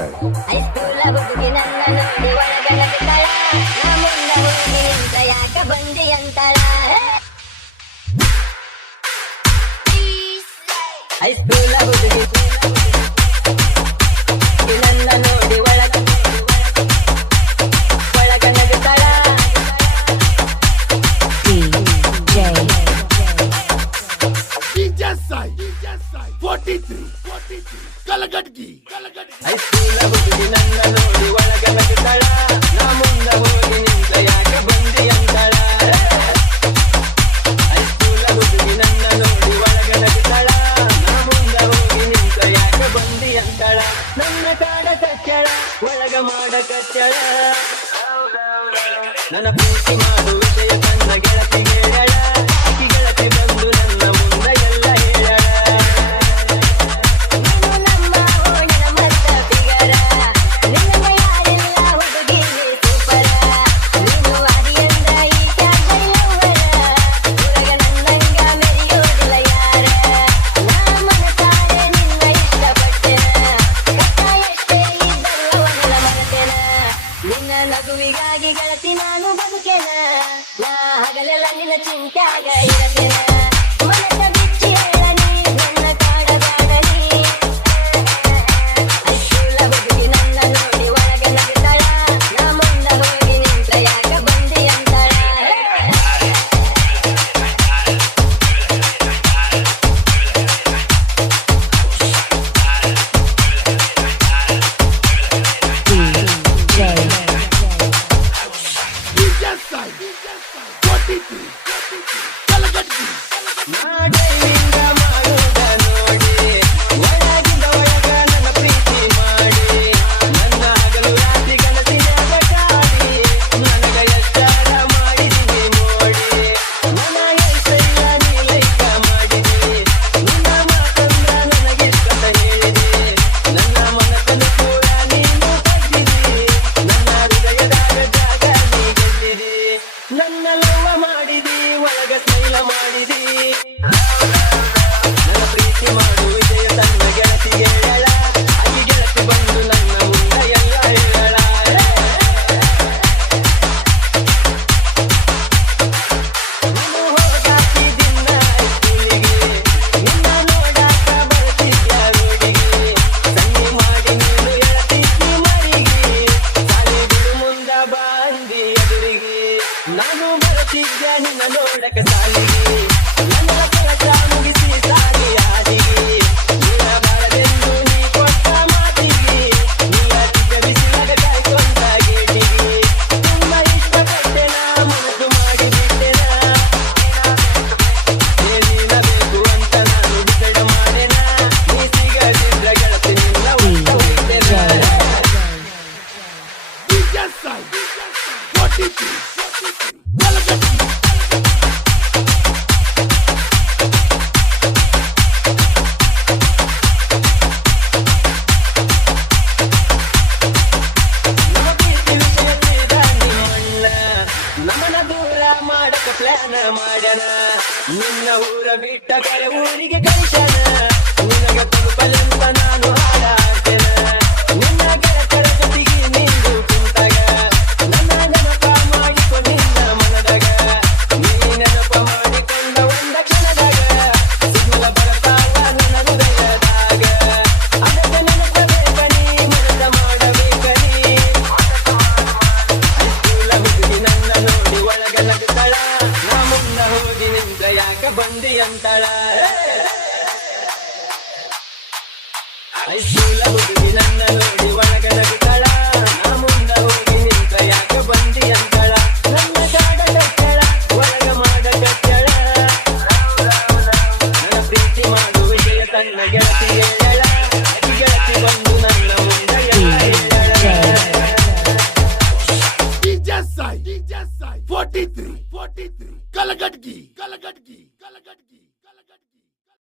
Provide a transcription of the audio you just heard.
shy. ಹೈಸ್ಕೂಲ ಹುಡುಗಿ ನನ್ನ ನೋಡಿ ಒಳಗಣಗ್ತಾಳ, ನಾ ಮುಂದ ಹೋಗಿ ನಿಂತ ಯಾಕ ಬಂದಿ ಅಂತಾಳ. ಹೈಸ್ಕೂಲ ಹುಡುಗಿ ನನ್ನ ನೋಡಿ ಒಳಗಣಗ್ತಾಳ. DJ Sai 43 ಕಲಗಡ್ಗಿ. ಹೈಸ್ಕೂಲ ಹುಡುಗಿ ನನ್ನ ನೋಡಿ ಒಳಗಣಗ್ತಾಳ, ನಾ ಮುಂದ ಹೋಗಿ ನಿಂತ ಯಾಕ ಬಂದಿ ಅಂತಾಳ. ಹೈಸ್ಕೂಲ ಹುಡುಗಿ ನನ್ನ ನೋಡಿ ಒಳಗಣಗ್ತಾಳ, ನಾ ಮುಂದ ಹೋಗಿ ನಿಂತ ಯಾಕ ಬಂದಿ ಅಂತಾಳ. ನನ್ನ ಕಾಡ ಕಚ್ಚಳ ಒಳಗ ಮಾಡ ಕಚ್ಚಳ, ನನ್ನ ಪ್ರೀತಿ ಮಾಡು ವಿಷಯ ತನ್ನ ಗೆಳತಿ ಹೇಳಳ. ಆಕಿ ಗೆಳತಿ ಬಂದು ನನ್ನ ಮುಂದ ಎಲ್ಲ ಹೇಳಳ. ನೀನು ನಮ್ಮ ಓಣಿನ ಮಸ್ತ ಫಿಗರ, ನಿನ್ನ ಯಾರಿಲ್ಲ ಹುಡುಗಿ ಸೂಪರ. ನೀನು ಅದಿಯಂದ ಈ ಚಾಗಲ್ಲವರ, ಹೊರಗ ನನ್ನಂಗ ಮೆರೆಯೋದಿಲ್ಲ ಯಾರ. ನಾ ಮನಸಾರೆ ನಿನ್ನ ಇಷ್ಟಪಟ್ಟೆನ, ಕಷ್ಟ ಎಷ್ಟೇ ಇದ್ದರೂ ಅವನ ಮರೆತೆನ. ನಿನ್ನ ನಗುವಿಗಾಗಿ ಗೆಳತಿ ನಾನು ಬದುಕೆನ, ನಾ ಹಗಲೆಲ್ಲ ನಿನ್ನ ಚಿಂತ್ಯಾಗ ಇರತೆನ. ಮನಸ ಬಿಚ್ಚಿ ಹೇಳ ನೀ ನನ್ನ ಕಾಡಬೇಡ ನೀ. ಹೈಸ್ಕೂಲ ಹುಡುಗಿ ನನ್ನ ನೋಡಿ ಒಳಗೆ ನಗ್ತಾಳ, ನಾ ಮುಂದ ಹೋಗಿ ನಿಂತ ಯಾಕ ಬಂದಿ ಅಂತಾಳ. DJ Sai 43 ಕಲಗಡ್ಗಿ. ನಾ ಡ್ರೈವಿಂಗ ಮಾಡುವುದ ನೋಡಿ ಒಳಗಿಂದ ಒಳಗ ನನ್ನ ಪ್ರೀತಿ ಮಾಡಿ, ನನ್ನ ಹಗಲು ರಾತ್ರಿ ಕನಸಿನ್ಯಾಗ ಕಾಡಿ, ನನಗ ಎಷ್ಟಾರ ಮಾಡಿದಿನಿ ಮೋಡಿ. ನನ್ನ ಹೆಸರಿಲ್ಲ ನೀ ಲೈಕ ಮಾಡಿದಿ, ನಿನ್ನ ಮಾತಂದ್ರ ನನಗಿಷ್ಟಂತ ಹೇಳಿದಿ. ನನ್ನ ಮನಸ್ಸನ್ನು ಕೂಡ ನೀನು ಕದ್ದಿದಿ, ನನ್ನ ಹೃದಯದಾಗ ಜಾಗ ನೀ ಗೆದ್ದಿದಿ. ನನ್ನ ಲವ್ವ ಮಾಡಿದಿ, ಒಳಗ ಸ್ಮೈಲ ಮಾಡಿದಿ. ನನ್ನ ಪ್ರೀತಿ ಮಾಡು ವಿಷಯ ತನ್ನ ಗೆಳತಿಗೆ ಹೇಳಳ, ಆಕಿ ಗೆಳತಿ ಬಂದು ನನ್ನ ಮುಂದ ಎಲ್ಲ ಹೇಳಳ. ನೀನು ಹೋಗಾಕಿ ದಿನ ಸ್ಕೂಲಿಗೆ, ನಿನ್ನ ನೋಡಾಕ ಬರ್ತಿದ್ಯ ರೋಡಿಗೆ. ಸನ್ನಿ ಮಾಡಿ ನೀನು ಎಳತಿದ್ದಿ ಮರಿಗೆ, ಶಾಲೆ ಬಿಡು ಮುಂದ ಬಂದಿ ಎದುರಿಗೆ. ನಾನು ಬರುತ್ತಿದ್ದ ನಿನ್ನ ನೋಡಕ ಸಾಲಿಗೆ, ನನ್ನ ಕೆಲಸ ಮುಗಿಸಿ ಸಾಗಿ ಹಾದಿಗೆ. ನೀನ ಬಾರದೆಂದು ನೀ ಕೊಟ್ಟ ಮಾತಿಗೆ, ನೀ ಹತ್ತಿದ ಬಿಸಿಲಾಗ ಕಾಯ್ಕೊಂಡ ಗೇಟಿಗೆ. ತುಂಬ ಇಷ್ಟಪಟ್ಟೆನ, ಮನಸ್ಸು ಮಾಡಿ ಬಿಟ್ಟೆನ, ನೀನ ಬೇಕು ಅಂತ ನಾನು ಡಿಸೈಡ್ ಮಾಡೆನ. ನೀ ಸಿಗದಿದ್ರ ಗೆಳತಿ ನಿನ್ನ ಒಟ್ಟ ಹೋಗ್ತೇನ. DJ Sai 43 ಕಲಗಡ್ಗಿ. ನಮ್ಮ ಪ್ರೀತಿ ವಿಷಯ ತಿಳಿದ ನಿಮ್ಮಣ್ಣ ನಮ್ಮನ ದೂರ ಮಾಡಕ ಪ್ಲಾನ ಮಾಡ್ಯಾನ. ನಿನ್ನ ಊರ ಬಿಟ್ಟ ಕರೆ ಊರಿಗೆ ಕಳಿಸ್ಯಾನ, ನಿನಗ ತಲುಪಲೆಂತ ನಾನು ಹಾಡಾಡ್ತೇನ. ನಿನ್ನ ಗೆಳತರ ಜೊತೆಗೆ ನಿಂದು ಕುಂತಾಗ, ನನ್ನ ನೆನಪ ಮಾಡಿಕೊ ನಿನ್ನ ಮನದಾಗ. ನೀ ನೆನಪ ಮಾಡಿಕೊಂಡ ಒಂದ ಕ್ಷಣದಾಗ, ಸಿಗ್ನಲ ಬರ್ತಾವ ನನ್ನ ಹೃದಯದಾಗ. ಅದಕ್ಕೆ ನೆನಪಬೇಕ ನೀ, ಮನದ ಮಾಡಬೇಕ ನೀ. ಹೈಸ್ಕೂಲ ಹುಡುಗಿ ನನ್ನ ನೋಡಿ ಒಳಗ ನಗ್ತಾಳ, ನಾ ಮುಂದ ಹೋಗಿ ನಿಂತ ಯಾಕ ಬಂದಿ ಅಂತಾಳ. ಹೈಸ್ಕೂಲ ಹುಡುಗಿ